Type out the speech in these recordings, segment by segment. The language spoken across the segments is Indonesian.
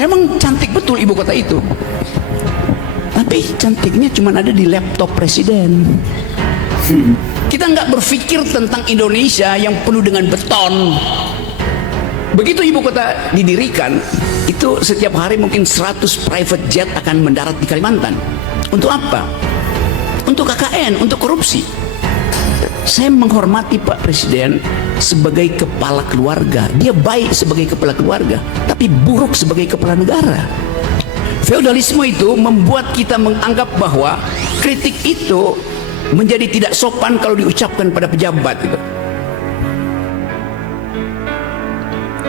Memang cantik betul ibu kota itu, tapi cantiknya cuma ada di laptop presiden. Kita nggak berpikir tentang Indonesia yang penuh dengan beton. Begitu ibu kota didirikan, itu setiap hari mungkin 100 private jet akan mendarat di Kalimantan. Untuk apa? Untuk KKN, untuk korupsi. Saya menghormati Pak Presiden sebagai kepala keluarga. Dia baik sebagai kepala keluarga, tapi buruk sebagai kepala negara. Feodalisme itu membuat kita menganggap bahwa kritik itu menjadi tidak sopan kalau diucapkan pada pejabat gitu.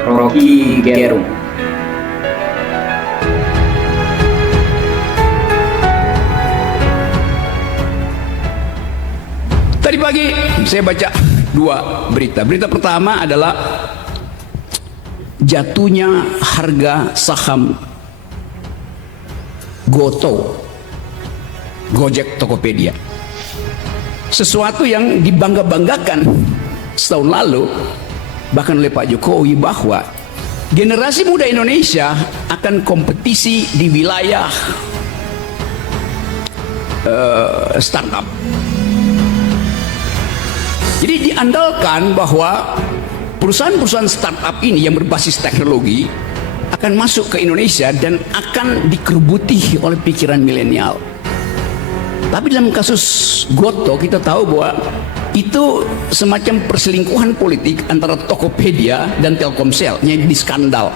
Rocky Gerung. Tadi pagi saya baca dua berita. Berita pertama adalah jatuhnya harga saham Gojek Tokopedia. Sesuatu yang dibangga-banggakan setahun lalu bahkan oleh Pak Jokowi, bahwa generasi muda Indonesia akan kompetisi di wilayah startup. Jadi diandalkan bahwa perusahaan-perusahaan startup ini yang berbasis teknologi akan masuk ke Indonesia dan akan dikerubuti oleh pikiran milenial. Tapi dalam kasus Goto kita tahu bahwa itu semacam perselingkuhan politik antara Tokopedia dan Telkomsel yang di skandal.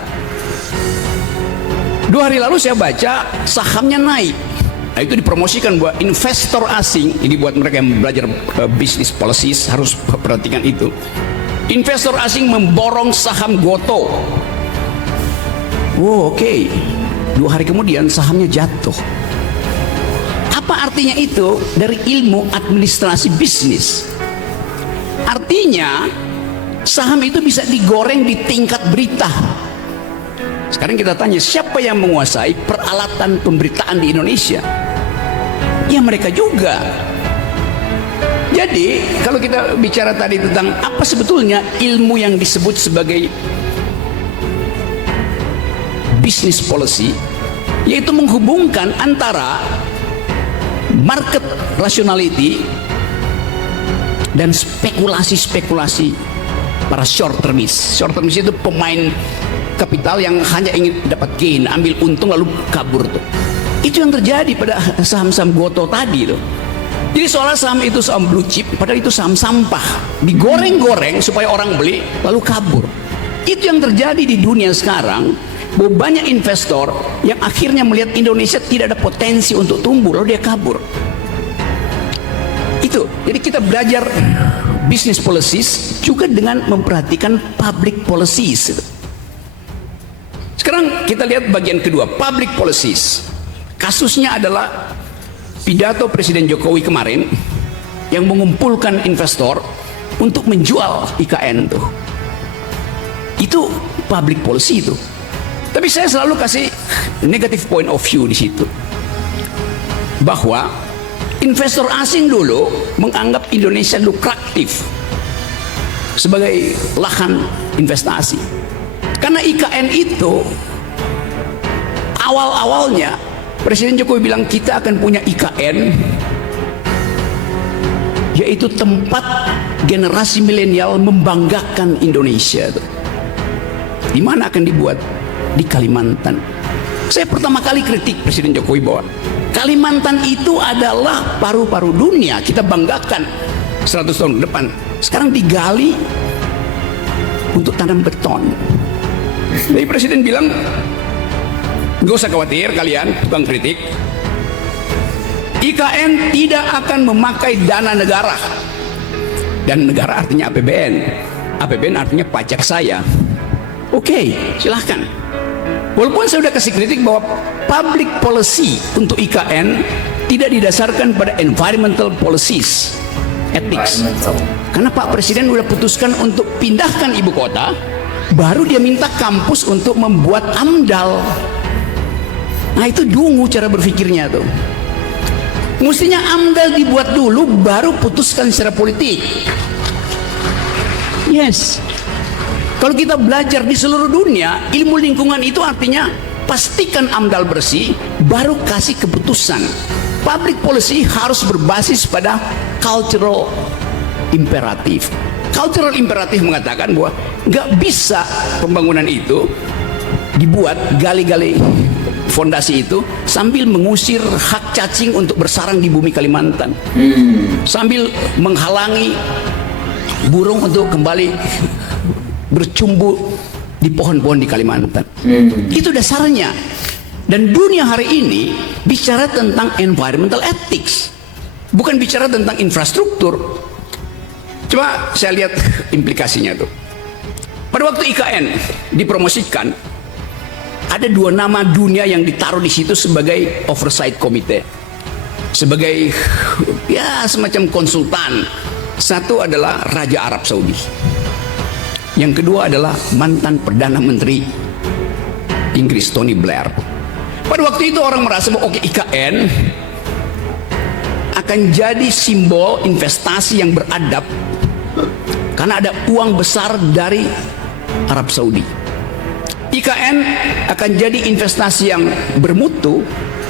2 hari lalu saya baca sahamnya naik. Nah, itu dipromosikan bahwa investor asing, ini buat mereka yang belajar bisnis policies harus perhatikan itu. Investor asing memborong saham Goto. Wow, oke. 2 hari kemudian sahamnya jatuh. Apa artinya itu dari ilmu administrasi bisnis? Artinya saham itu bisa digoreng di tingkat berita. Sekarang kita tanya, siapa yang menguasai peralatan pemberitaan di Indonesia? Ya mereka juga. Jadi kalau kita bicara tadi tentang apa sebetulnya ilmu yang disebut sebagai business policy, yaitu menghubungkan antara market rationality dan spekulasi-spekulasi para short termis. Short termis itu pemain kapital yang hanya ingin dapat gain, ambil untung lalu kabur tuh. Itu yang terjadi pada saham-saham Goto tadi tuh. Jadi seolah saham itu saham blue chip, padahal itu saham sampah, digoreng-goreng supaya orang beli lalu kabur. Itu yang terjadi di dunia sekarang, bahwa banyak investor yang akhirnya melihat Indonesia tidak ada potensi untuk tumbuh lalu dia kabur. Itu, jadi kita belajar business policies juga dengan memperhatikan public policies. Sekarang kita lihat bagian kedua, public policies. Kasusnya adalah pidato Presiden Jokowi kemarin yang mengumpulkan investor untuk menjual IKN tuh. Itu public policy itu. Tapi saya selalu kasih negative point of view di situ. Bahwa investor asing dulu menganggap Indonesia lukratif sebagai lahan investasi. Karena IKN itu awal-awalnya Presiden Jokowi bilang kita akan punya IKN, yaitu tempat generasi milenial membanggakan Indonesia. Di mana akan dibuat? Di Kalimantan. Saya pertama kali kritik Presiden Jokowi bahwa Kalimantan itu adalah paru-paru dunia, kita banggakan 100 tahun ke depan. Sekarang digali untuk tanam beton. Jadi Presiden bilang, gak usah khawatir kalian tukang kritik, IKN tidak akan memakai dana negara. Dan negara artinya APBN. APBN artinya pajak saya. Oke, silahkan. Walaupun saya sudah kasih kritik bahwa public policy untuk IKN tidak didasarkan pada environmental policies, ethics. Karena Pak Presiden sudah putuskan untuk pindahkan ibu kota, baru dia minta kampus untuk membuat AMDAL. Nah itu dungu cara berpikirnya tuh. Mestinya AMDAL dibuat dulu, baru putuskan secara politik. Yes. Kalau kita belajar di seluruh dunia, ilmu lingkungan itu artinya pastikan AMDAL bersih, baru kasih keputusan. Public policy harus berbasis pada cultural imperatif. Cultural imperatif mengatakan bahwa nggak bisa pembangunan itu dibuat, gali-gali fondasi itu sambil mengusir hak cacing untuk bersarang di bumi Kalimantan, sambil menghalangi burung untuk kembali bercumbu di pohon-pohon di Kalimantan. Itu dasarnya. Dan dunia hari ini bicara tentang environmental ethics, bukan bicara tentang infrastruktur. Coba saya lihat implikasinya tuh. Pada waktu IKN dipromosikan, ada 2 nama dunia yang ditaruh di situ sebagai oversight committee, sebagai ya semacam konsultan. Satu adalah Raja Arab Saudi, yang kedua adalah mantan Perdana Menteri Inggris Tony Blair. Pada waktu itu orang merasa bahwa IKN akan jadi simbol investasi yang beradab karena ada uang besar dari Arab Saudi. IKN akan jadi investasi yang bermutu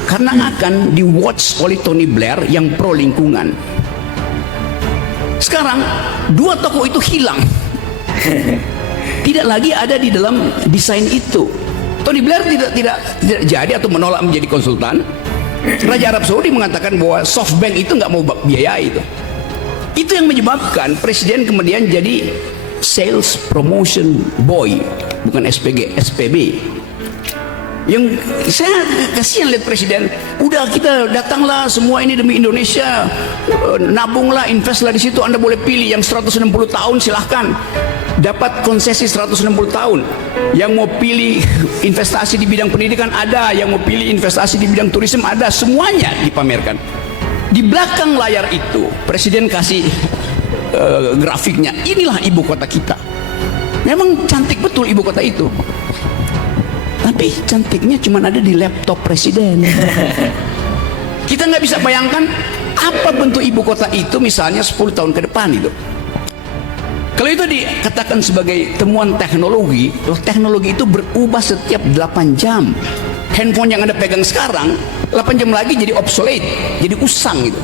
karena akan di-watch oleh Tony Blair yang pro lingkungan. Sekarang 2 tokoh itu hilang, tidak lagi ada di dalam desain itu. Tony Blair tidak jadi atau menolak menjadi konsultan. Raja Arab Saudi mengatakan bahwa SoftBank itu nggak mau biaya itu. Itu yang menyebabkan presiden kemudian jadi sales promotion boy, bukan SPB. Yang saya kasihan lihat presiden, udah kita datanglah semua ini demi Indonesia, nabunglah, investlah di situ, Anda boleh pilih yang 160 tahun silahkan, dapat konsesi 160 tahun. Yang mau pilih investasi di bidang pendidikan ada, yang mau pilih investasi di bidang turisme ada, semuanya dipamerkan. Di belakang layar itu presiden kasih grafiknya, inilah ibu kota kita. Memang cantik betul ibu kota itu, tapi cantiknya cuma ada di laptop presiden. Kita nggak bisa bayangkan apa bentuk ibu kota itu misalnya 10 tahun ke depan itu. Kalau itu dikatakan sebagai temuan teknologi, teknologi itu berubah setiap 8 jam. Handphone yang Anda pegang sekarang 8 jam lagi jadi obsolete, jadi usang gitu.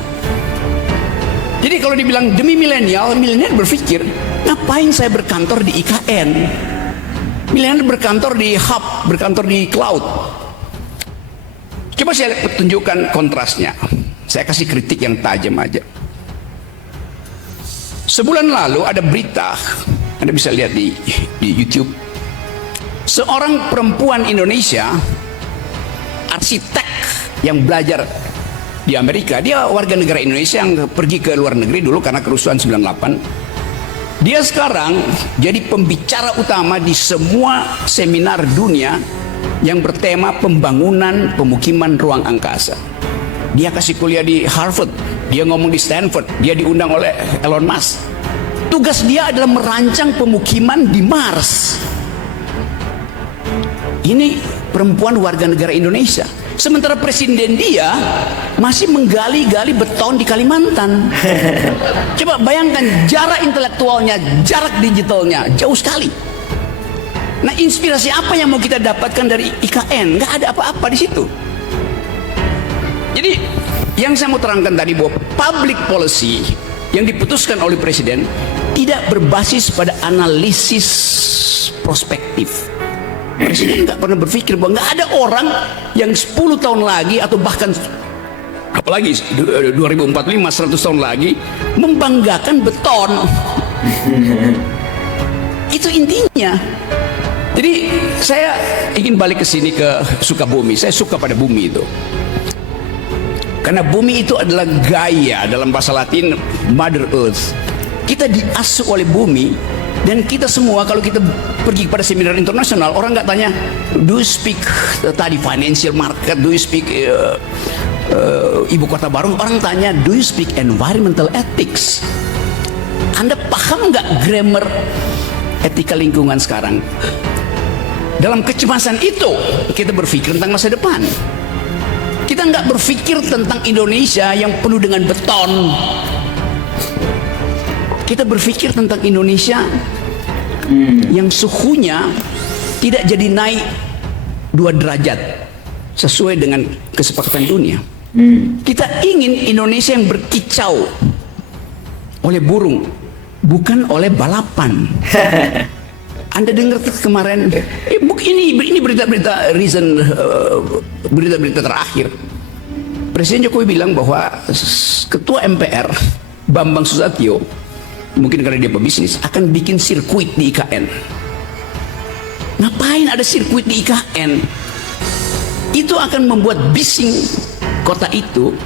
Jadi kalau dibilang demi milenial berpikir, ngapain saya berkantor di IKN? Milenial berkantor di hub, berkantor di cloud. Coba saya tunjukkan kontrasnya. Saya kasih kritik yang tajam aja. Sebulan lalu ada berita, Anda bisa lihat di YouTube. Seorang perempuan Indonesia, arsitek yang belajar di Amerika, dia warga negara Indonesia yang pergi ke luar negeri dulu karena kerusuhan 98. Dia sekarang jadi pembicara utama di semua seminar dunia yang bertema pembangunan pemukiman ruang angkasa. Dia kasih kuliah di Harvard, dia ngomong di Stanford, dia diundang oleh Elon Musk. Tugas dia adalah merancang pemukiman di Mars. Ini perempuan warga negara Indonesia. Sementara presiden dia masih menggali-gali beton di Kalimantan. Coba bayangkan jarak intelektualnya, jarak digitalnya jauh sekali. Nah, inspirasi apa yang mau kita dapatkan dari IKN? Nggak ada apa-apa di situ. Jadi yang saya mau terangkan tadi bahwa public policy yang diputuskan oleh presiden tidak berbasis pada analisis prospektif. Presiden nggak pernah berpikir bahwa nggak ada orang yang 10 tahun lagi atau bahkan apalagi 2045 100 tahun lagi membanggakan beton. Itu intinya. Jadi saya ingin balik ke sini, ke Sukabumi. Saya suka pada bumi itu. Karena bumi itu adalah Gaia, dalam bahasa Latin Mother Earth. Kita diasuh oleh bumi, dan kita semua kalau kita pergi pada seminar internasional, orang nggak tanya, do you speak tadi financial market, do you speak ibu kota baru? Orang tanya, do you speak environmental ethics? Anda paham nggak grammar etika lingkungan sekarang? Dalam kecemasan itu kita berpikir tentang masa depan. Kita nggak berpikir tentang Indonesia yang penuh dengan beton. Kita berpikir tentang Indonesia yang suhunya tidak jadi naik 2 derajat sesuai dengan kesepakatan dunia. Kita ingin Indonesia yang berkicau oleh burung, bukan oleh balapan. Anda dengar kemarin, ini berita-berita recent, berita-berita terakhir. Presiden Jokowi bilang bahwa Ketua MPR Bambang Susatyo, mungkin karena dia pebisnis, akan bikin sirkuit di IKN. Ngapain ada sirkuit di IKN? Itu akan membuat bising kota itu,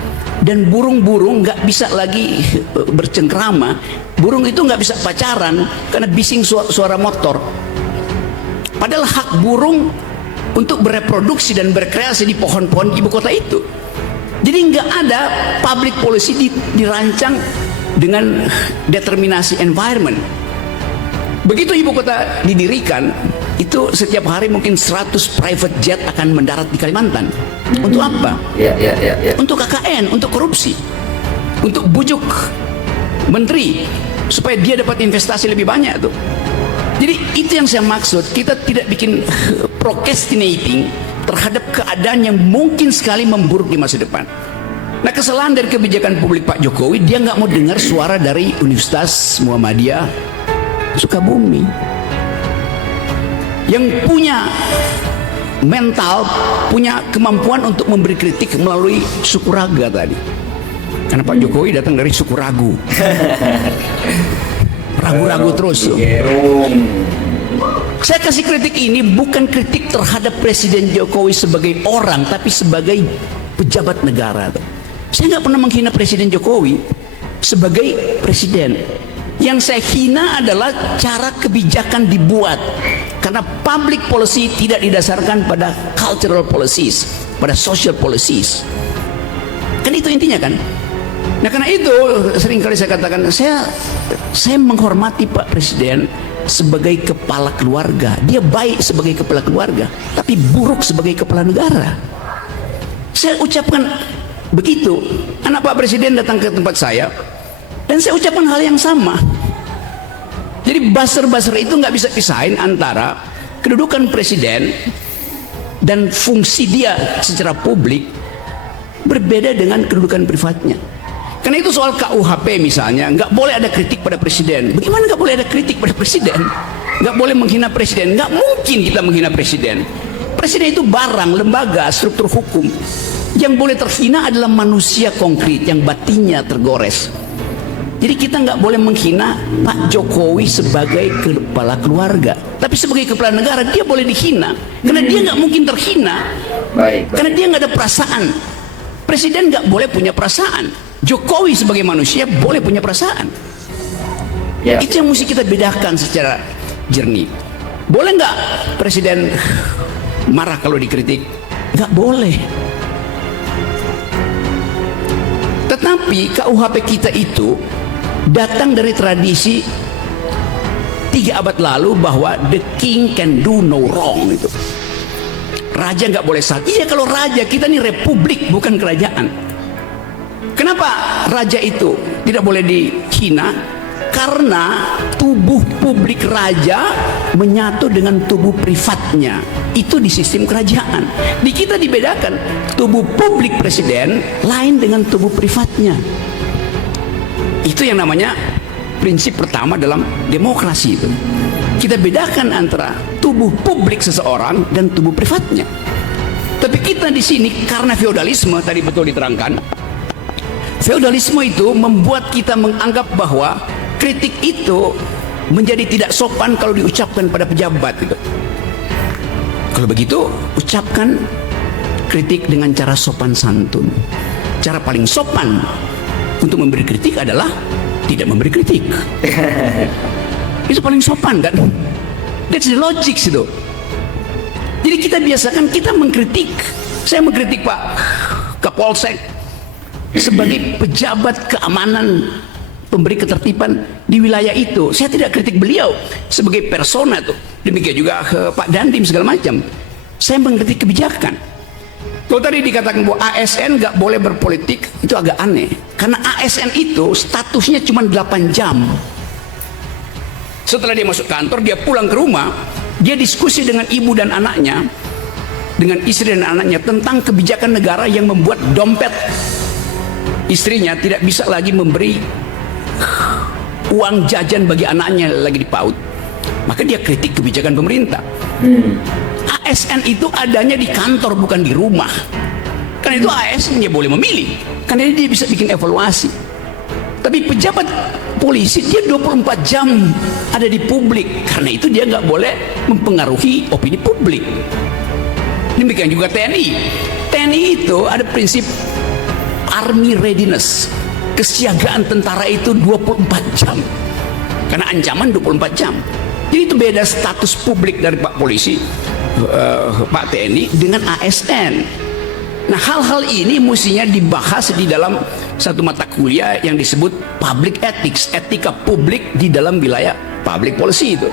dan burung-burung nggak bisa lagi bercengkrama. Burung itu nggak bisa pacaran karena bising suara motor. Padahal hak burung untuk bereproduksi dan berkreasi di pohon-pohon ibu kota itu. Jadi nggak ada public policy dirancang dengan determinasi environment. Begitu ibu kota didirikan, itu setiap hari mungkin 100 private jet akan mendarat di Kalimantan. Untuk apa? Untuk KKN, untuk korupsi, untuk bujuk menteri supaya dia dapat investasi lebih banyak tuh. Jadi itu yang saya maksud, kita tidak bikin procrastinating terhadap keadaan yang mungkin sekali memburuk di masa depan. Nah, kesalahan dari kebijakan publik Pak Jokowi, dia nggak mau dengar suara dari Universitas Muhammadiyah Sukabumi yang punya mental, punya kemampuan untuk memberi kritik melalui Sukuraga tadi. Karena Pak Jokowi datang dari Sukuragu. Ragu-ragu terus. Saya kasih kritik ini bukan kritik terhadap Presiden Jokowi sebagai orang, tapi sebagai pejabat negara. Saya nggak pernah menghina Presiden Jokowi sebagai presiden. Yang saya hina adalah cara kebijakan dibuat, karena public policy tidak didasarkan pada cultural policies, pada social policies. Kan itu intinya kan. Nah, karena itu seringkali saya katakan, saya menghormati Pak Presiden sebagai kepala keluarga. Dia baik sebagai kepala keluarga, tapi buruk sebagai kepala negara. Saya ucapkan begitu. Anak Pak Presiden datang ke tempat saya, dan saya ucapkan hal yang sama. Jadi buzzer-buzzer itu nggak bisa pisahin antara kedudukan presiden dan fungsi dia secara publik berbeda dengan kedudukan privatnya. Karena itu soal KUHP misalnya, nggak boleh ada kritik pada presiden. Bagaimana nggak boleh ada kritik pada presiden? Nggak boleh menghina presiden. Nggak mungkin kita menghina presiden. Presiden itu barang, lembaga, struktur hukum. Yang boleh terhina adalah manusia konkret yang batinnya tergores. Jadi kita nggak boleh menghina Pak Jokowi sebagai kepala keluarga, tapi sebagai kepala negara dia boleh dihina, karena dia nggak mungkin terhina, karena dia nggak ada perasaan. Presiden nggak boleh punya perasaan. Jokowi sebagai manusia boleh punya perasaan. Itu yang mesti kita bedakan secara jernih. Boleh nggak presiden marah kalau dikritik? Nggak boleh. Tetapi KUHP kita itu datang dari tradisi 3 abad lalu bahwa the king can do no wrong itu. Raja nggak boleh salah. Iya, kalau raja, kita ini republik bukan kerajaan. Kenapa raja itu tidak boleh dihina? Karena tubuh publik raja menyatu dengan tubuh privatnya. Itu di sistem kerajaan. Di kita dibedakan, tubuh publik presiden lain dengan tubuh privatnya. Itu yang namanya prinsip pertama dalam demokrasi itu. Kita bedakan antara tubuh publik seseorang dan tubuh privatnya. Tapi kita di sini karena feodalisme tadi betul diterangkan, feodalisme itu membuat kita menganggap bahwa kritik itu menjadi tidak sopan kalau diucapkan pada pejabat gitu. Kalau begitu, ucapkan kritik dengan cara sopan santun. Cara paling sopan untuk memberi kritik adalah tidak memberi kritik. Itu paling sopan kan? That's the logic itu. Jadi kita biasakan kita mengkritik. Saya mengkritik Pak Kapolsek sebagai pejabat keamanan, pemberi ketertiban di wilayah itu. Saya tidak kritik beliau sebagai persona tuh. Demikian juga Pak Dandim segala macam. Saya mengkritik kebijakan. Kalau tadi dikatakan bahwa ASN nggak boleh berpolitik, itu agak aneh. Karena ASN itu statusnya cuma 8 jam. Setelah dia masuk kantor, dia pulang ke rumah, dia diskusi dengan ibu dan anaknya. dengan istri dan anaknya tentang kebijakan negara yang membuat dompet istrinya tidak bisa lagi memberi uang jajan bagi anaknya lagi di PAUD. Maka dia kritik kebijakan pemerintah. ASN itu adanya di kantor bukan di rumah. Karena itu ASN dia boleh memilih, karena dia bisa bikin evaluasi. Tapi pejabat polisi dia 24 jam ada di publik, karena itu dia nggak boleh mempengaruhi opini publik. Demikian juga TNI. TNI itu ada prinsip army readiness, kesiagaan tentara itu 24 jam, karena ancaman 24 jam. Jadi itu beda status publik dari Pak Polisi, Pak TNI dengan ASN. Nah, hal-hal ini mestinya dibahas di dalam satu mata kuliah yang disebut public ethics, etika publik di dalam wilayah public policy itu.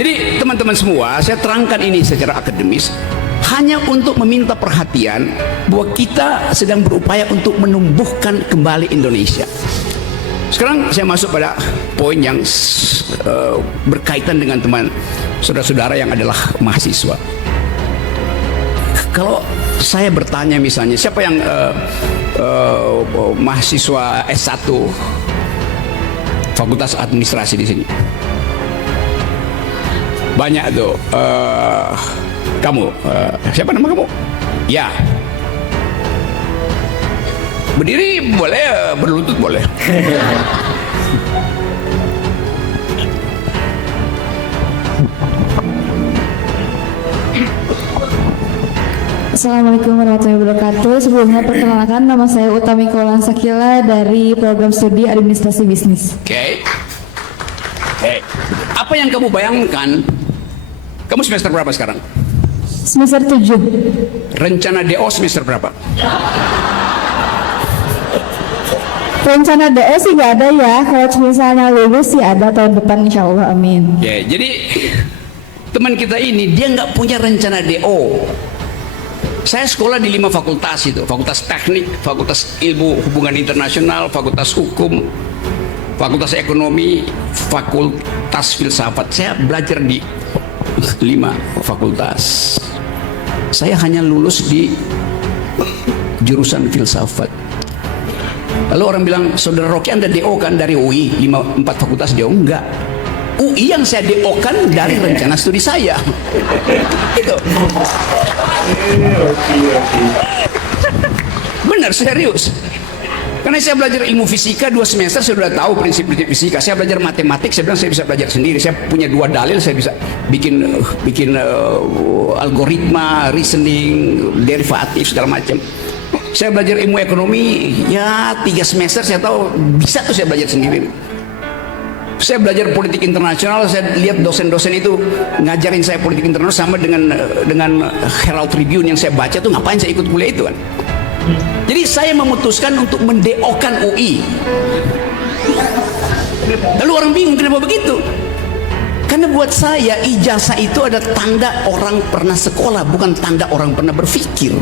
Jadi teman-teman semua, saya terangkan ini secara akademis hanya untuk meminta perhatian bahwa kita sedang berupaya untuk menumbuhkan kembali Indonesia. Sekarang saya masuk pada poin yang berkaitan dengan teman saudara-saudara yang adalah mahasiswa. Kalau saya bertanya misalnya, siapa yang mahasiswa S1 Fakultas Administrasi di sini? Banyak tuh. Kamu, siapa nama kamu? Ya. Berdiri boleh, berlutut boleh. Assalamualaikum warahmatullahi wabarakatuh. Sebelumnya perkenalkan, nama saya Utami Kaulan Sakila dari program studi administrasi bisnis. Oke. Apa yang kamu bayangkan? Kamu semester berapa sekarang? Semester 7. Rencana DO semester berapa? Rencana DO sih nggak ada ya. Kalau misalnya lulus sih ada tahun depan, insya Allah, amin. Ya, jadi teman kita ini dia nggak punya rencana DO. Saya sekolah di 5 fakultas itu, fakultas teknik, fakultas ilmu hubungan internasional, fakultas hukum, fakultas ekonomi, fakultas filsafat. Saya belajar di 5 fakultas. Saya hanya lulus di jurusan filsafat. Lalu orang bilang, saudara Rocky Anda DO kan dari UI, 4 fakultas DO? Enggak. UI yang saya DO kan dari rencana studi saya. Itu. Benar, serius. Karena saya belajar ilmu fisika 2 semester, saya sudah tahu prinsip-prinsip fisika. Saya belajar matematik, saya bilang saya bisa belajar sendiri. Saya punya 2 dalil, saya bisa bikin algoritma, reasoning, derivatif segala macam. Saya belajar ilmu ekonomi, ya 3 semester saya tahu bisa tuh saya belajar sendiri. Saya belajar politik internasional, saya lihat dosen-dosen itu ngajarin saya politik internasional sama dengan Herald Tribune yang saya baca tuh, ngapain saya ikut kuliah itu kan. Jadi saya memutuskan untuk mendeokan UI. Lalu orang bingung kenapa begitu? Karena buat saya ijazah itu ada tanda orang pernah sekolah, bukan tanda orang pernah berpikir.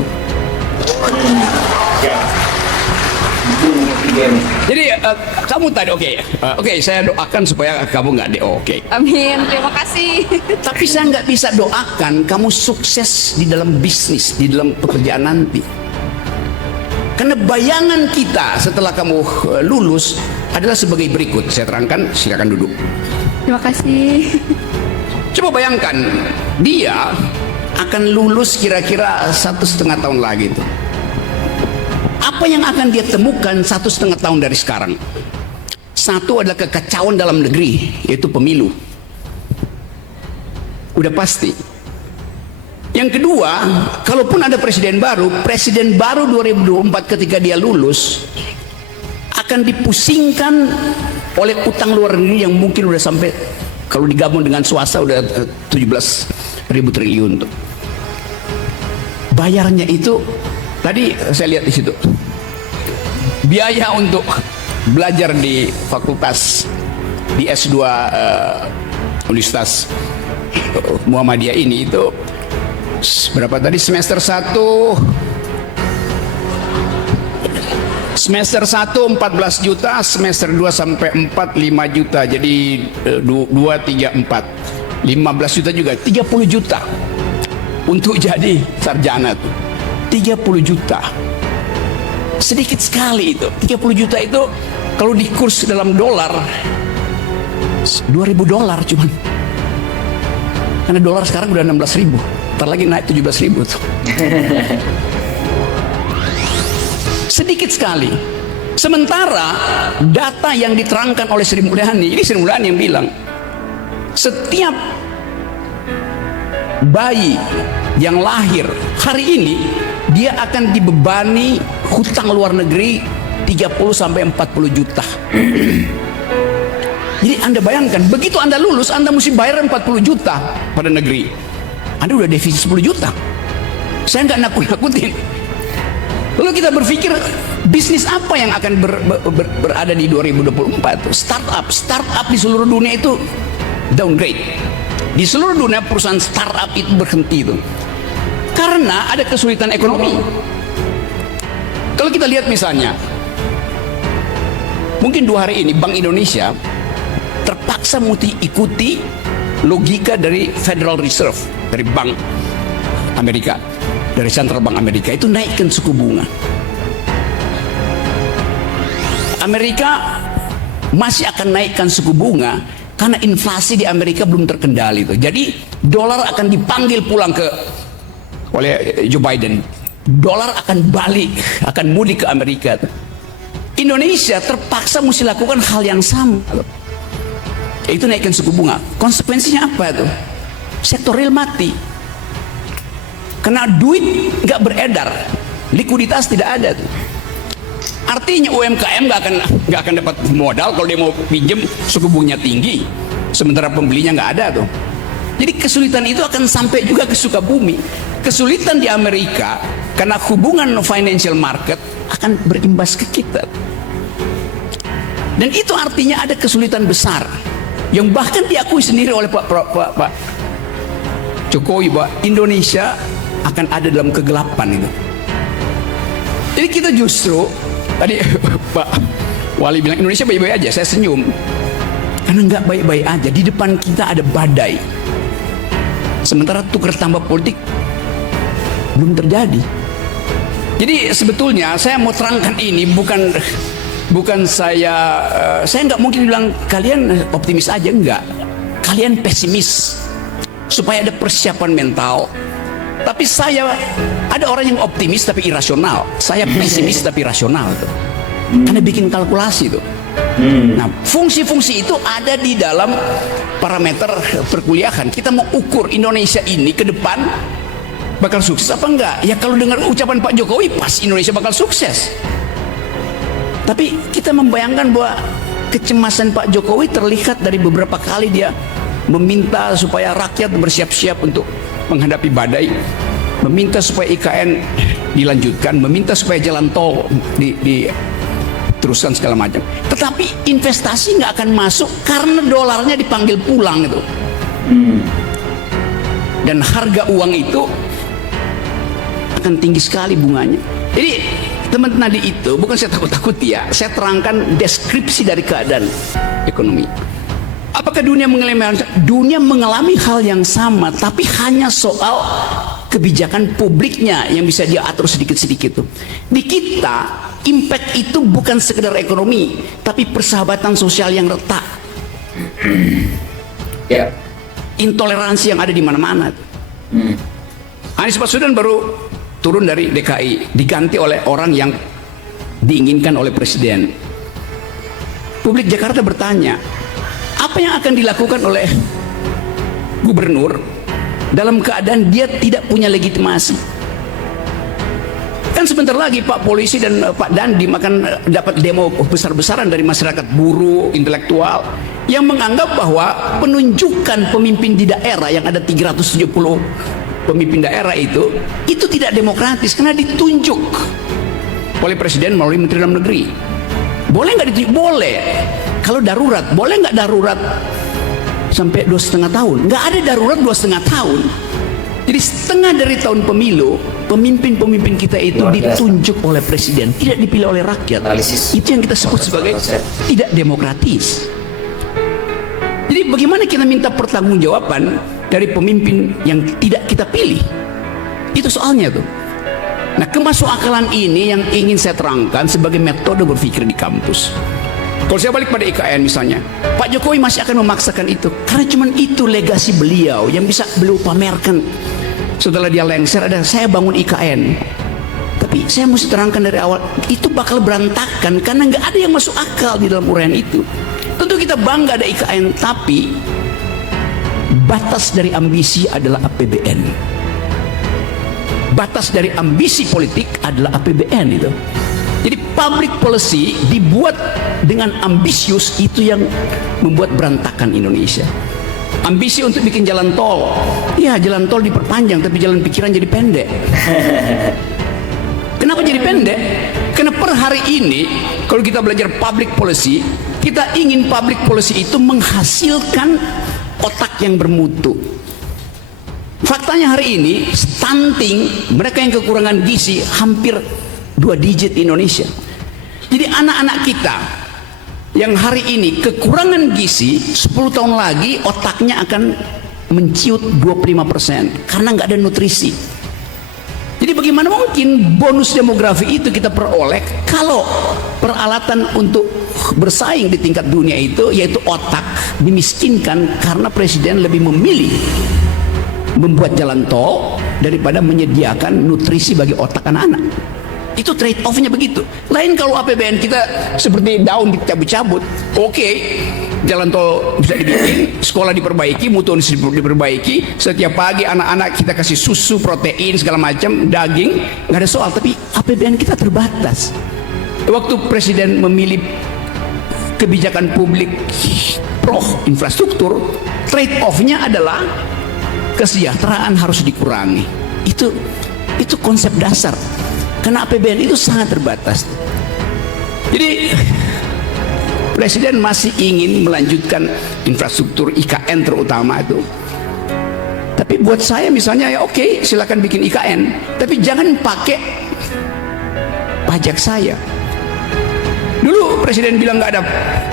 Jadi kamu tadi oke, saya doakan supaya kamu nggak DO, oke. Amin, terima kasih. Tapi saya nggak bisa doakan kamu sukses di dalam bisnis, di dalam pekerjaan nanti. Karena bayangan kita setelah kamu lulus adalah sebagai berikut. Saya terangkan, silakan duduk. Terima kasih. Coba bayangkan, dia akan lulus kira-kira 1,5 tahun lagi tuh. Apa yang akan dia temukan 1,5 tahun dari sekarang? Satu adalah kekacauan dalam negeri, yaitu pemilu. Udah pasti. Yang kedua, kalaupun ada presiden baru 2024 ketika dia lulus akan dipusingkan oleh utang luar negeri yang mungkin udah sampai, kalau digabung dengan swasta udah 17.000 triliun tuh. Bayarnya itu tadi saya lihat di situ. Biaya untuk belajar di fakultas di S2 Universitas Muhammadiyah ini itu berapa tadi? Semester 1 14 juta, semester 2 sampai 4 5 juta. Jadi 2 3 4 15 juta juga, 30 juta. untuk jadi sarjana tuh 30 juta. Sedikit sekali itu. 30 juta itu kalau dikurs dalam dolar $2.000 cuman. Karena dolar sekarang udah 16.000. Ntar lagi naik 17.000 tuh. Sedikit sekali. Sementara data yang diterangkan oleh Sri Mulyani, ini Sri Mulyani yang bilang, setiap bayi yang lahir hari ini dia akan dibebani hutang luar negeri 30-40 juta. Jadi Anda bayangkan, begitu Anda lulus, Anda mesti bayar 40 juta pada negeri. Anda udah defisit 10 juta. Saya nggak nakut-nakutin. Lalu kita berpikir, bisnis apa yang akan berada di 2024? Startup di seluruh dunia itu downgrade. Di seluruh dunia perusahaan startup itu berhenti itu. Karena ada kesulitan ekonomi. Kalau kita lihat misalnya, mungkin 2 hari ini Bank Indonesia terpaksa ikuti logika dari Federal Reserve, dari Bank Amerika, dari Central Bank Amerika, itu naikkan suku bunga. Amerika masih akan naikkan suku bunga karena inflasi di Amerika belum terkendali itu. Jadi dolar akan dipanggil pulang oleh Joe Biden. Dolar akan balik, akan mudik ke Amerika. Indonesia terpaksa mesti lakukan hal yang sama, yaitu naikkan suku bunga. Konsekuensinya apa tuh? Sektor real mati. Karena duit nggak beredar, likuiditas tidak ada tuh. Artinya UMKM nggak akan dapat modal kalau dia mau pinjam, suku bunganya tinggi, sementara pembelinya nggak ada tuh. Jadi kesulitan itu akan sampai juga ke Sukabumi. Kesulitan di Amerika karena hubungan financial market akan berimbas ke kita. Dan itu artinya ada kesulitan besar yang bahkan diakui sendiri oleh Pak Jokowi, bahwa Indonesia akan ada dalam kegelapan itu. Jadi kita justru tadi Pak Wali bilang Indonesia baik-baik aja, saya senyum karena nggak baik-baik aja. Di depan kita ada badai, sementara tukar tambah politik belum terjadi. Jadi sebetulnya saya mau terangkan ini bukan saya nggak mungkin bilang kalian optimis aja, enggak, kalian pesimis supaya ada persiapan mental. Tapi ada orang yang optimis tapi irasional, saya pesimis tapi rasional tuh. Karena bikin kalkulasi tuh. Nah, fungsi-fungsi itu ada di dalam parameter perkuliahan. Kita mau ukur Indonesia ini ke depan bakal sukses apa enggak? Ya kalau dengar ucapan Pak Jokowi pas Indonesia bakal sukses. Tapi kita membayangkan bahwa kecemasan Pak Jokowi terlihat dari beberapa kali dia meminta supaya rakyat bersiap-siap untuk menghadapi badai, meminta supaya IKN dilanjutkan, meminta supaya jalan tol diteruskan segala macam. Tetapi investasi nggak akan masuk karena dolarnya dipanggil pulang itu. Dan harga uang itu akan tinggi sekali bunganya. Jadi teman-teman tadi itu bukan saya takut-takuti ya, saya terangkan deskripsi dari keadaan ekonomi. Apakah dunia mengalami hal yang sama, tapi hanya soal kebijakan publiknya yang bisa dia atur sedikit-sedikit tuh. Di kita impact itu bukan sekedar ekonomi, tapi persahabatan sosial yang retak. Ya, intoleransi yang ada di mana-mana. Anies Baswedan baru turun dari DKI, diganti oleh orang yang diinginkan oleh presiden. Publik Jakarta bertanya, apa yang akan dilakukan oleh gubernur dalam keadaan dia tidak punya legitimasi? Kan sebentar lagi Pak Polisi dan Pak Dandim akan dapat demo besar-besaran dari masyarakat buruh, intelektual yang menganggap bahwa penunjukan pemimpin di daerah yang ada 370 pemimpin daerah itu tidak demokratis karena ditunjuk oleh presiden melalui Menteri Dalam Negeri. Boleh nggak ditunjuk? Boleh. Kalau darurat, boleh nggak darurat sampai 2,5 tahun? Nggak ada darurat 2,5 tahun. Jadi setengah dari tahun pemilu, pemimpin-pemimpin kita itu ditunjuk oleh presiden, tidak dipilih oleh rakyat. Itu yang kita sebut sebagai tidak demokratis. Jadi bagaimana kita minta pertanggungjawaban dari pemimpin yang tidak kita pilih? Itu soalnya tuh. Nah, kemasukakalan ini yang ingin saya terangkan sebagai metode berpikir di kampus. Kalau saya balik pada IKN misalnya, Pak Jokowi masih akan memaksakan itu karena cuman itu legasi beliau yang bisa beliau pamerkan. Setelah dia lengser, ada saya bangun IKN. Tapi saya mesti terangkan dari awal, itu bakal berantakan karena nggak ada yang masuk akal di dalam uraian itu. Tentu kita bangga ada IKN, tapi batas dari ambisi adalah APBN. Batas dari ambisi politik adalah APBN itu. Jadi public policy dibuat dengan ambisius, itu yang membuat berantakan Indonesia. Ambisi untuk bikin jalan tol, ya jalan tol diperpanjang tapi jalan pikiran jadi pendek. Kenapa jadi pendek? Karena per hari ini kalau kita belajar public policy, kita ingin public policy itu menghasilkan otak yang bermutu. Faktanya hari ini stunting, mereka yang kekurangan gizi hampir 2 digit Indonesia. Jadi anak-anak kita yang hari ini kekurangan gizi, 10 tahun lagi otaknya akan menciut 25% karena nggak ada nutrisi. Jadi bagaimana mungkin bonus demografi itu kita peroleh kalau peralatan untuk bersaing di tingkat dunia itu, yaitu otak, dimiskinkan karena presiden lebih memilih membuat jalan tol daripada menyediakan nutrisi bagi otak anak-anak. Itu trade off-nya begitu. Lain kalau APBN kita seperti daun dicabut-cabut, oke, jalan tol bisa dibikin, sekolah diperbaiki, mutu diperbaiki, setiap pagi anak-anak kita kasih susu, protein, segala macam, daging, nggak ada soal. Tapi APBN kita terbatas. Waktu presiden memilih kebijakan publik pro infrastruktur, trade off-nya adalah kesejahteraan harus dikurangi. Itu konsep dasar. Karena APBN itu sangat terbatas. Jadi presiden masih ingin melanjutkan infrastruktur IKN terutama itu. Tapi buat saya misalnya, ya oke, silakan bikin IKN, tapi jangan pakai pajak saya. Dulu presiden bilang nggak ada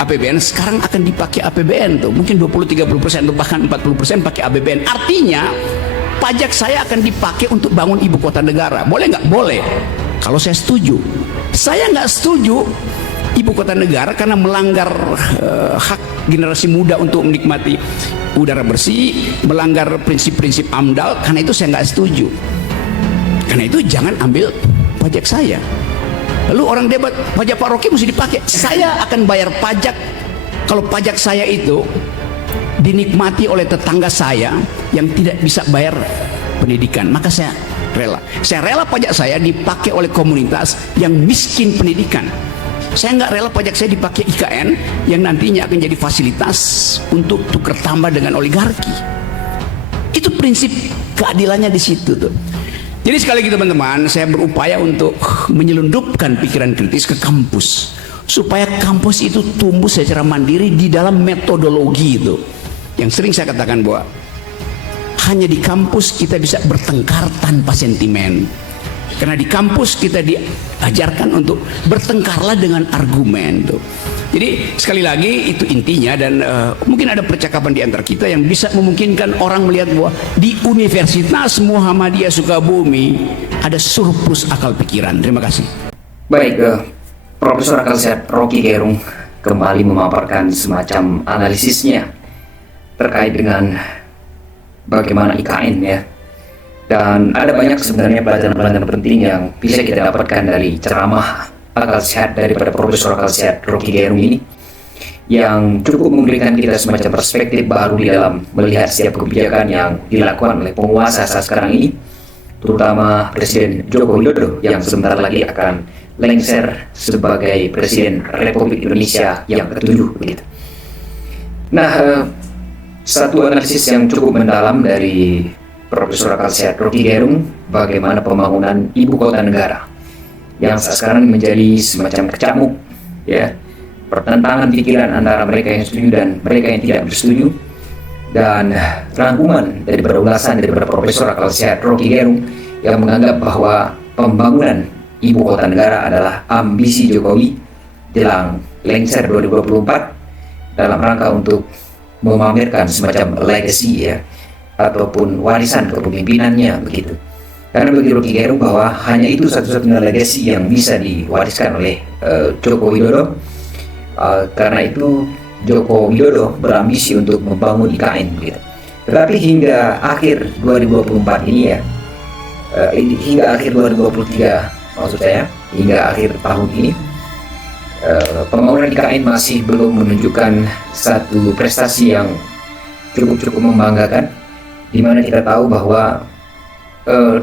APBN, sekarang akan dipakai APBN tuh, mungkin 20-30% atau bahkan 40% pakai APBN. Artinya pajak saya akan dipakai untuk bangun ibu kota negara. Boleh nggak? Boleh. Kalau saya setuju. Saya nggak setuju ibu kota negara karena melanggar hak generasi muda untuk menikmati udara bersih, melanggar prinsip-prinsip AMDAL. Karena itu saya nggak setuju. Karena itu jangan ambil pajak saya. Lalu orang debat, pajak Pak Rocky mesti dipakai. Saya akan bayar pajak kalau pajak saya itu dinikmati oleh tetangga saya yang tidak bisa bayar pendidikan, maka saya rela pajak saya dipakai oleh komunitas yang miskin pendidikan. Saya nggak rela pajak saya dipakai IKN yang nantinya akan jadi fasilitas untuk tukar tambah dengan oligarki. Itu prinsip keadilannya di situ tuh. Jadi sekali lagi teman-teman, saya berupaya untuk menyelundupkan pikiran kritis ke kampus supaya kampus itu tumbuh secara mandiri di dalam metodologi itu. Yang sering saya katakan bahwa hanya di kampus kita bisa bertengkar tanpa sentimen. Karena di kampus kita diajarkan untuk bertengkarlah dengan argumen tuh. Jadi sekali lagi itu intinya, dan mungkin ada percakapan di antara kita yang bisa memungkinkan orang melihat bahwa di Universitas Muhammadiyah Sukabumi ada surplus akal pikiran. Terima kasih. Baik, Profesor Akal Sehat Rocky Gerung kembali memaparkan semacam analisisnya terkait dengan bagaimana IKN ya. Dan ada banyak sebenarnya pelajaran-pelajaran penting yang bisa kita dapatkan dari ceramah akal sehat daripada Profesor Akal Sehat Rocky Gerung ini, yang cukup memberikan kita semacam perspektif baru di dalam melihat setiap kebijakan yang dilakukan oleh penguasa saat sekarang ini, terutama Presiden Joko Widodo yang sebentar lagi akan lengser sebagai Presiden Republik Indonesia yang ke-7 begitu. Nah, satu analisis yang cukup mendalam dari Profesor Akal Sehat Rocky Gerung bagaimana pembangunan ibu kota negara yang sekarang menjadi semacam kecamuk ya, pertentangan pikiran antara mereka yang setuju dan mereka yang tidak bersetuju, dan rangkuman dari ulasan daripada Profesor Akal Sehat Rocky Gerung yang menganggap bahwa pembangunan ibu kota negara adalah ambisi Jokowi jelang lengser 2024 dalam rangka untuk memamerkan semacam legacy ya, ataupun warisan kepemimpinannya begitu. Karena bagi Rocky Gerung bahwa hanya itu satu-satunya legacy yang bisa diwariskan oleh Joko Widodo. Karena itu Joko Widodo berambisi untuk membangun IKN gitu. Tetapi hingga akhir 2024 ini ya, hingga akhir 2023 maksud saya, hingga akhir tahun ini, pembangunan IKN masih belum menunjukkan satu prestasi yang cukup membanggakan, di mana kita tahu bahwa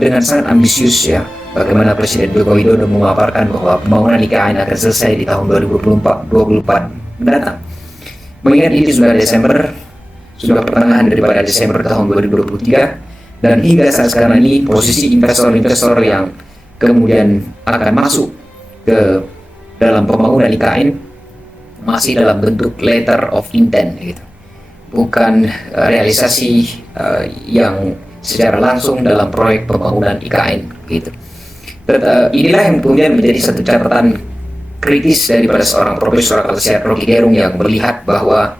dengan sangat ambisius ya, bagaimana Presiden Joko Widodo memaparkan bahwa pembangunan IKN akan selesai di tahun 2024 mendatang. Mengingat ini sudah Desember, sudah pertengahan daripada Desember tahun 2023, dan hingga saat sekarang ini posisi investor-investor yang kemudian akan masuk ke dalam pembangunan IKN masih dalam bentuk letter of intent gitu, bukan realisasi yang secara langsung dalam proyek pembangunan IKN gitu. Inilah yang kemudian menjadi satu catatan kritis daripada seorang profesor akal sehat Rocky Gerung yang melihat bahwa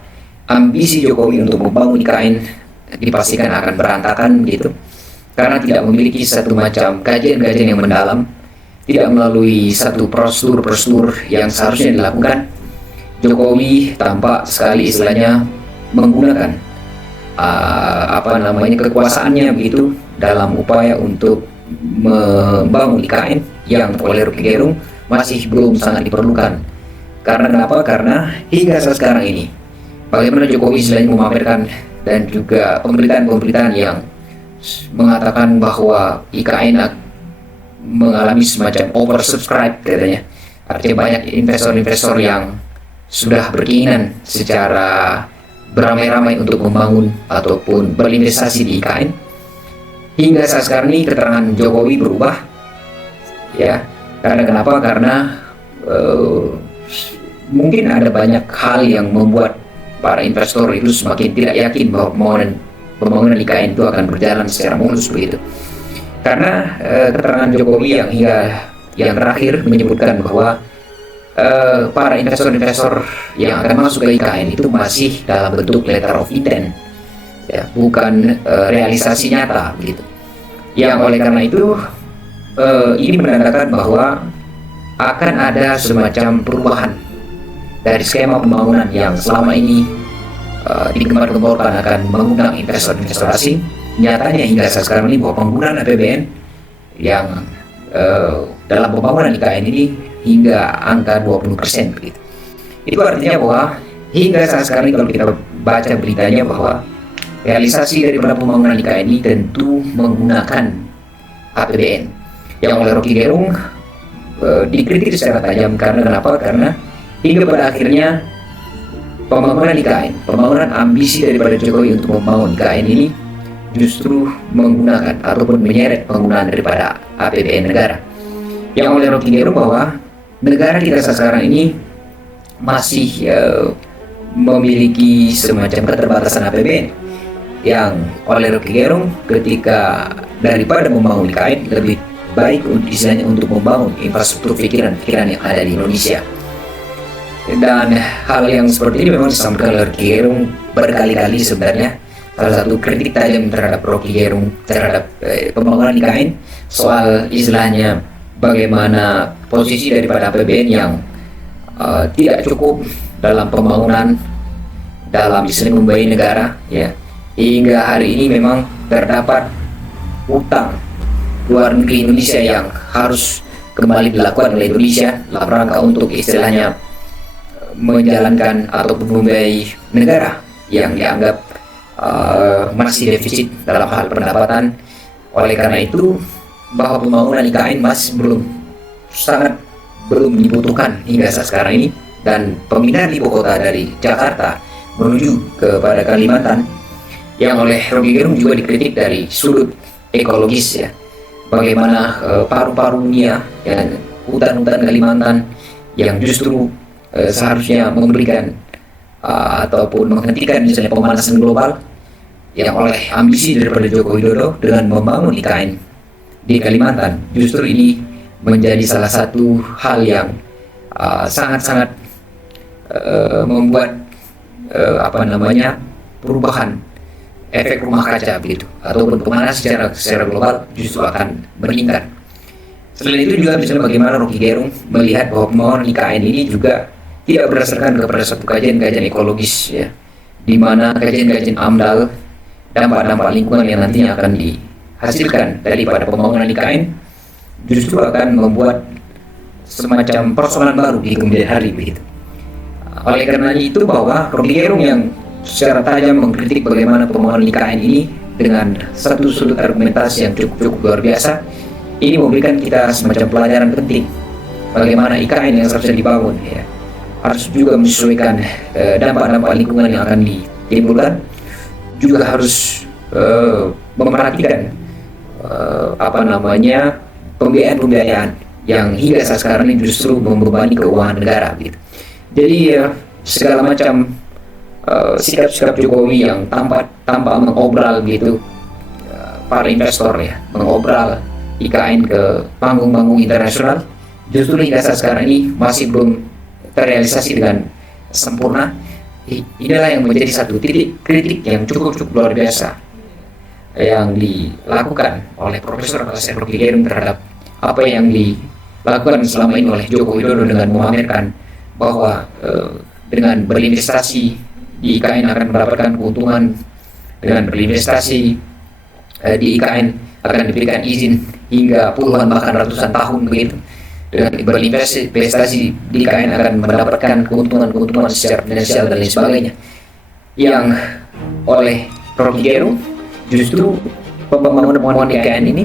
ambisi Jokowi untuk membangun IKN dipastikan akan berantakan gitu, karena tidak memiliki satu macam kajian-kajian yang mendalam, tidak melalui satu prosedur yang seharusnya dilakukan. Jokowi tampak sekali istilahnya menggunakan kekuasaannya begitu dalam upaya untuk membangun IKN yang oleh Rocky Gerung masih belum sangat diperlukan. Karena kenapa? Karena hingga saat sekarang ini, bagaimana Jokowi selain memamerkan dan juga pemberitaan-pemberitaan yang mengatakan bahwa IKN mengalami semacam oversubscribe katanya, artinya banyak investor-investor yang sudah berkeinginan secara beramai-ramai untuk membangun ataupun berinvestasi di IKN. Hingga saat sekarang ini keterangan Jokowi berubah ya. Karena kenapa? Karena mungkin ada banyak hal yang membuat para investor itu semakin tidak yakin bahwa pembangunan IKN itu akan berjalan secara mulus begitu. Karena keterangan Jokowi yang terakhir menyebutkan bahwa para investor-investor yang akan masuk ke IKN itu masih dalam bentuk letter of intent ya, bukan realisasi nyata begitu. Yang oleh karena itu ini menandakan bahwa akan ada semacam perubahan dari skema pembangunan yang selama ini digembar-gemborkan akan mengundang investor-investor asing. Nyatanya hingga saat sekarang ini bahwa penggunaan APBN yang dalam pembangunan IKN ini hingga angka 20% begitu. Itu artinya bahwa hingga saat sekarang ini kalau kita baca beritanya bahwa realisasi daripada pembangunan IKN ini tentu menggunakan APBN. Yang oleh Rocky Gerung dikritik secara tajam. Karena kenapa? Karena hingga pada akhirnya pembangunan IKN, pembangunan ambisi daripada Jokowi untuk membangun IKN ini justru menggunakan ataupun menyeret penggunaan daripada APBN negara. Yang oleh Rocky Gerung bahwa negara kita sekarang ini masih memiliki semacam keterbatasan APBN, yang oleh Rocky Gerung ketika daripada membangun IKN lebih baik istilahnya untuk membangun infrastruktur pikiran-pikiran yang ada di Indonesia. Dan hal yang seperti ini memang disampaikan oleh Rocky Gerung berkali-kali sebenarnya. Salah satu kritik tajam terhadap Rocky Gerung terhadap pembangunan IKN soal istilahnya bagaimana posisi daripada APBN yang tidak cukup dalam pembangunan, dalam istilah membiayai negara ya. Hingga hari ini memang terdapat utang luar negeri Indonesia yang harus kembali dilakukan oleh Indonesia dalam rangka untuk istilahnya menjalankan ataupun membiayai negara yang dianggap masih defisit dalam hal pendapatan. Oleh karena itu bahwa pembangunan IKN masih sangat belum dibutuhkan hingga saat sekarang ini, dan pemindahan ibu kota dari Jakarta menuju kepada Kalimantan yang oleh Rocky Gerung juga dikritik dari sudut ekologis ya. Bagaimana paru-paru dunia dan hutan-hutan Kalimantan yang justru seharusnya memberikan ataupun menghentikan misalnya pemanasan global, yang oleh ambisi daripada Joko Widodo dengan membangun IKN di Kalimantan, justru ini menjadi salah satu hal yang sangat-sangat membuat perubahan efek rumah kaca begitu, ataupun pemanasan secara global justru akan meningkat. Selain itu juga misalnya bagaimana Rocky Gerung melihat bahwa pembangunan IKN ini juga tidak berdasarkan kepada satu kajian-kajian ekologis ya, di mana kajian-kajian AMDAL dampak-dampak lingkungan yang nantinya akan dihasilkan daripada pembangunan IKN justru akan membuat semacam persoalan baru di kemudian hari begitu. Oleh karena itu bahwa Rocky Gerung yang secara tajam mengkritik bagaimana pembangunan IKN ini dengan satu sudut argumentasi yang cukup luar biasa, ini memberikan kita semacam pelajaran penting bagaimana IKN yang seharusnya dibangun ya, harus juga menyesuaikan dampak-dampak lingkungan yang akan ditimbulkan, juga harus memperhatikan pembiayaan yang hingga saat sekarang ini justru membebani keuangan negara gitu. Jadi segala macam sikap-sikap Jokowi yang tampak mengobral gitu para investor ya, mengobral IKN ke panggung-panggung internasional, justru hingga saat sekarang ini masih belum terrealisasi dengan sempurna. Inilah yang menjadi satu titik kritik yang cukup luar biasa yang dilakukan oleh Profesor Akal Rocky Gerung terhadap apa yang dilakukan selama ini oleh Joko Widodo dengan memamerkan bahwa dengan berinvestasi di IKN akan mendapatkan keuntungan, dengan berinvestasi di IKN akan diberikan izin hingga puluhan bahkan ratusan tahun begitu, dengan berinvestasi di IKN akan mendapatkan keuntungan secara finansial dan lain sebagainya, yang oleh Rocky Gerung justru pembangunan IKN ini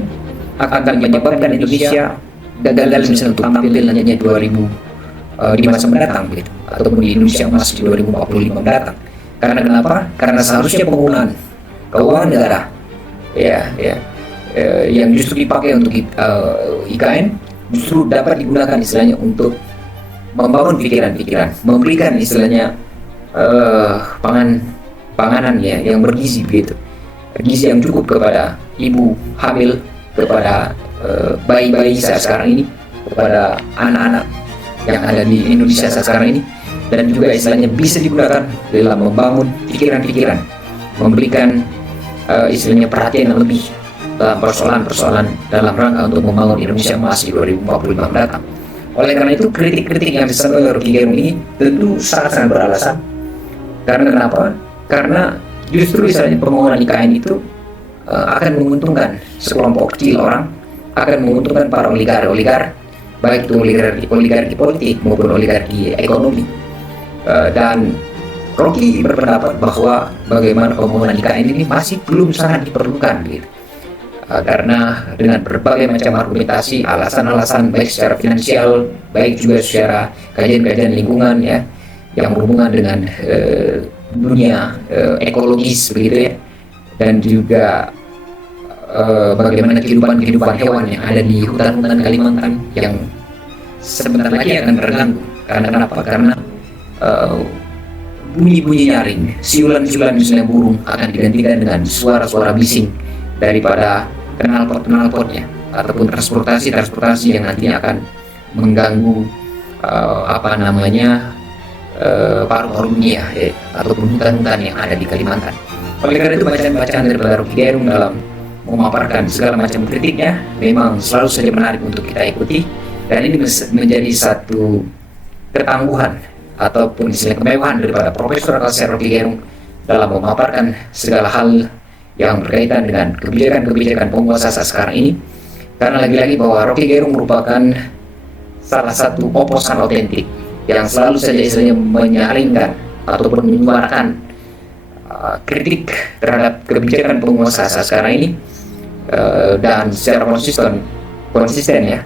akan menyebabkan Indonesia gagal misalnya untuk tampil hanya 2000 di masa mendatang begitu, ataupun di Indonesia Emas di 2045 mendatang. Karena kenapa? Karena seharusnya penggunaan keuangan negara yang justru dipakai untuk IKN justru dapat digunakan istilahnya untuk membangun pikiran-pikiran, memberikan istilahnya panganan ya yang bergizi begitu, gizi yang cukup kepada ibu hamil, kepada bayi-bayi saat sekarang ini, kepada anak-anak yang ada di Indonesia saat sekarang ini, dan juga istilahnya bisa digunakan dalam membangun pikiran-pikiran, memberikan istilahnya perhatian yang lebih dalam persoalan-persoalan dalam rangka untuk membangun Indonesia Emas di 2045 mendatang. Oleh karena itu kritik-kritik yang disampaikan oleh Rocky Gerung ini tentu sangat-sangat beralasan. Karena kenapa? Karena justru istilahnya pembangunan IKN itu akan menguntungkan sekelompok kecil orang, akan menguntungkan para oligarki, baik itu oligarki politik maupun oligarki ekonomi. Dan Rocky berpendapat bahwa bagaimana pembangunan IKN ini masih belum sangat diperlukan gitu. Karena dengan berbagai macam argumentasi, alasan-alasan baik secara finansial, baik juga secara kajian-kajian lingkungan ya, yang berhubungan dengan dunia ekologis begitu ya, dan juga bagaimana kehidupan hewan yang ada di hutan-hutan Kalimantan yang sebentar lagi akan terganggu. Karena kenapa? Karena bunyi-bunyi nyaring, siulan-siulan misalnya burung akan digantikan dengan suara-suara bising daripada knalpot-knalpotnya ataupun transportasi yang nantinya akan mengganggu paru-paru dunia ataupun hutan-hutan yang ada di Kalimantan. Oleh karena itu bacaan-bacaan daripada Rocky Gerung dalam memaparkan segala macam kritiknya memang selalu saja menarik untuk kita ikuti, dan ini menjadi satu ketangguhan ataupun istilah kemewahan daripada Profesor Akal Rocky Gerung dalam memaparkan segala hal yang berkaitan dengan kebijakan penguasa saat sekarang ini. Karena lagi-lagi bahwa Rocky Gerung merupakan salah satu oposan otentik yang selalu saja istilahnya menyaringkan ataupun menyuarakan kritik terhadap kebijakan penguasa saat sekarang ini, dan secara konsisten ya.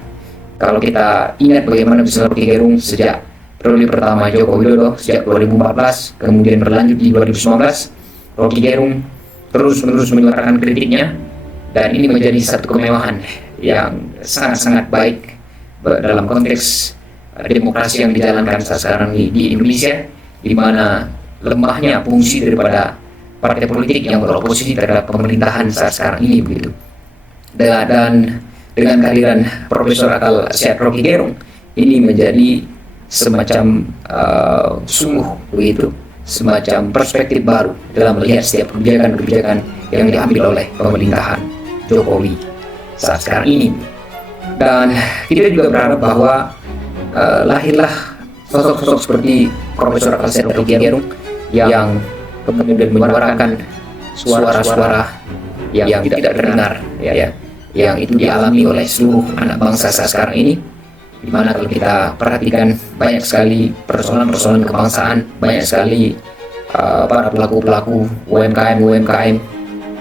Kalau kita ingat bagaimana misalnya Rocky Gerung sejak periode pertama Joko Widodo sejak 2014 kemudian berlanjut di 2019, Rocky Gerung terus-menerus menyuarakan kritiknya, dan ini menjadi satu kemewahan yang sangat-sangat baik dalam konteks demokrasi yang dijalankan saat sekarang di Indonesia, di mana lemahnya fungsi daripada partai politik yang beroposisi terhadap pemerintahan saat sekarang ini begitu. Dan dengan kehadiran Profesor Akal Sehat Rocky Gerung ini menjadi semacam sungguh begitu semacam perspektif baru dalam melihat setiap kebijakan-kebijakan yang diambil oleh pemerintahan Jokowi saat sekarang ini. Dan kita juga berharap bahwa lahirlah sosok-sosok seperti Profesor Akal Sehat Rocky Gerung yang kemudian menyuarakan suara-suara yang tidak terdengar, yang itu dialami oleh seluruh anak bangsa saat sekarang ini. Dimana kalau kita perhatikan banyak sekali persoalan-persoalan kebangsaan, banyak sekali para pelaku-pelaku UMKM,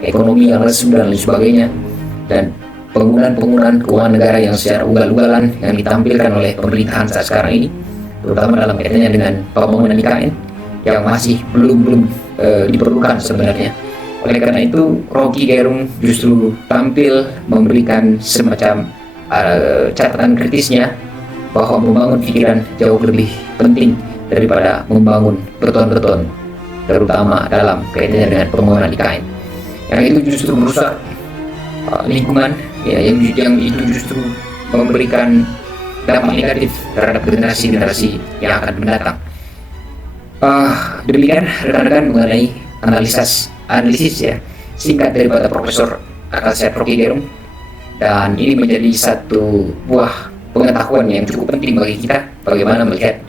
ekonomi yang lesu dan lain sebagainya, dan penggunaan keuangan negara yang secara ugal-ugalan yang ditampilkan oleh pemerintahan saat sekarang ini, terutama dalam kaitannya dengan pembangunan IKN yang masih belum diperlukan sebenarnya. Oleh karena itu, Rocky Gerung justru tampil memberikan semacam catatan kritisnya bahwa membangun pikiran jauh lebih penting daripada membangun beton-beton, terutama dalam kaitannya dengan pembangunan IKN. Yang itu justru merusak lingkungan, yang itu justru memberikan dampak negatif terhadap generasi-generasi yang akan mendatang. Demikian rekan-rekan mengenai analisis singkat daripada Profesor Akal Sehat Rocky Gerung, dan ini menjadi satu buah pengetahuan yang cukup penting bagi kita bagaimana melihat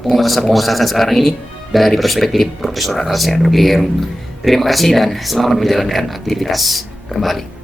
penguasa sekarang ini dari perspektif Profesor Akal Sehat Rocky Gerung. Terima kasih dan selamat menjalankan aktivitas kembali.